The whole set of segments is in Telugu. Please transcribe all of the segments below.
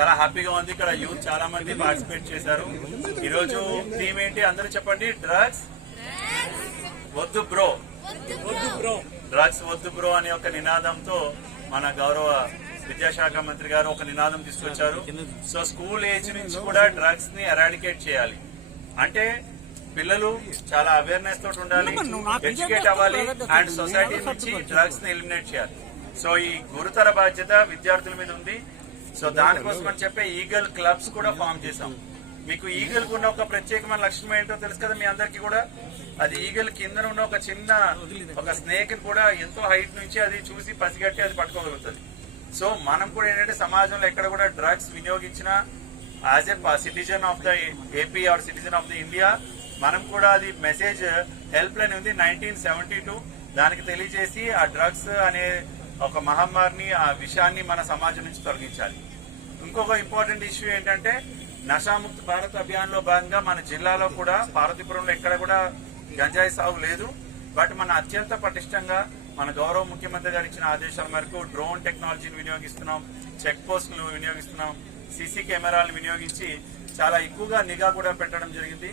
చాలా హ్యాపీగా ఉంది. ఇక్కడ యూత్ చాలా మంది పార్టిసిపేట్ చేశారు. ఈ రోజు థీమ్ ఏంటి? అందరూ చెప్పండి. డ్రగ్స్? వద్దు బ్రో. డ్రగ్స్ వద్దు బ్రో అనే ఒక నినాదంతో మన గౌరవ విద్యాశాఖ మంత్రి గారు ఒక నినాదం తీసుకొచ్చారు. సో స్కూల్ ఏజ్ నుంచి కూడా డ్రగ్స్ని ఎరాడికేట్ చేయాలి. అంటే పిల్లలు చాలా అవేర్నెస్ తోటి ఉండాలి ఎడ్యుకేట్ అవ్వాలి అండ్ సొసైటీ నుంచి డ్రగ్స్ని ఎలిమినేట్ చేయాలి. సో ఈ గురుతర బాధ్యత విద్యార్థుల మీద ఉంది. సో దానికోసం అని చెప్పే ఈగల్ క్లబ్స్ కూడా ఫామ్ చేశాం. మీకు ఈగల్ ఉన్న ఒక ప్రత్యేకమైన లక్షణం ఏంటో తెలుసు కదా మీ అందరికీ కూడా? అది ఈగల్ కింద ఉన్న ఒక చిన్న ఒక స్నేక్ కూడా ఎంతో హైట్ నుంచి అది చూసి పసిగట్టి అది పట్టుకోగలుగుతుంది. సో మనం కూడా ఏంటంటే సమాజంలో ఎక్కడ కూడా drugs వినియోగించినా as a citizen of the AP or citizen of the India మనం కూడా అది మెసేజ్ హెల్ప్ లైన్ ఉంది నైన్టీన్ సెవెంటీ టూ. దానికి తెలియజేసి ఆ డ్రగ్స్ అనే ఒక మహమ్మారిని ఆ విషయాన్ని మన సమాజం నుంచి తొలగించాలి. ఇంకొక ఇంపార్టెంట్ ఇష్యూ ఏంటంటే నషాముక్త భారత్ అభియాన్లో భాగంగా మన జిల్లాలో కూడా పార్వతీపురంలో ఎక్కడ కూడా గంజాయి సాగు లేదు. బట్ మన అత్యంత పటిష్టంగా మన గౌరవ ముఖ్యమంత్రి గారు ఇచ్చిన ఆదేశాల మేరకు డ్రోన్ టెక్నాలజీని వినియోగిస్తున్నాం చెక్ పోస్టులు వినియోగిస్తున్నాం సీసీ కెమెరాలను వినియోగించి చాలా ఎక్కువగా నిఘా కూడా పెట్టడం జరిగింది.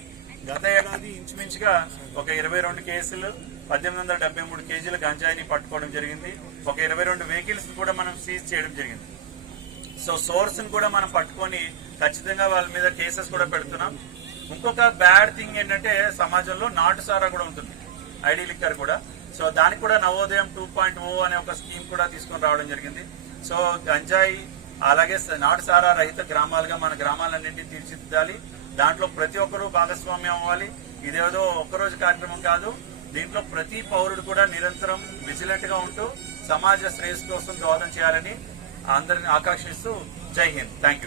గత ఏడాది ఇంచుమించుగా ఒక ఇరవై రెండు కేసులు పద్దెనిమిది వందల డెబ్బై మూడు కేజీల గంజాయిని పట్టుకోవడం జరిగింది. ఒక ఇరవై రెండు వెహికల్స్ కూడా మనం సీజ్ చేయడం జరిగింది. సో సోర్స్ని కూడా మనం పట్టుకొని ఖచ్చితంగా వాళ్ళ మీద కేసెస్ కూడా పెడుతున్నాం. ఇంకొక బ్యాడ్ థింగ్ ఏంటంటే సమాజంలో నాటు సారా కూడా ఉంటుంది. ఐడి లిక్కర్ కూడా. సో దానికి కూడా నవోదయం టూ పాయింట్ ఓ అనే ఒక స్కీమ్ కూడా తీసుకొని రావడం జరిగింది. సో గంజాయి అలాగే నాటు సారా రహిత గ్రామాలుగా మన గ్రామాలన్నింటినీ తీర్చిదిద్దాలి. దాంట్లో ప్రతి ఒక్కరూ భాగస్వామ్యం అవ్వాలి. ఇదేదో ఒక్కరోజు కార్యక్రమం కాదు. దీంట్లో ప్రతి పౌరుడు కూడా నిరంతరం విజిలెంట్గా ఉంటూ సమాజ శ్రేయస్ కోసం దోహదం చేయాలని అందరిని ఆకాంక్షిస్తూ జై హింద్. Thank you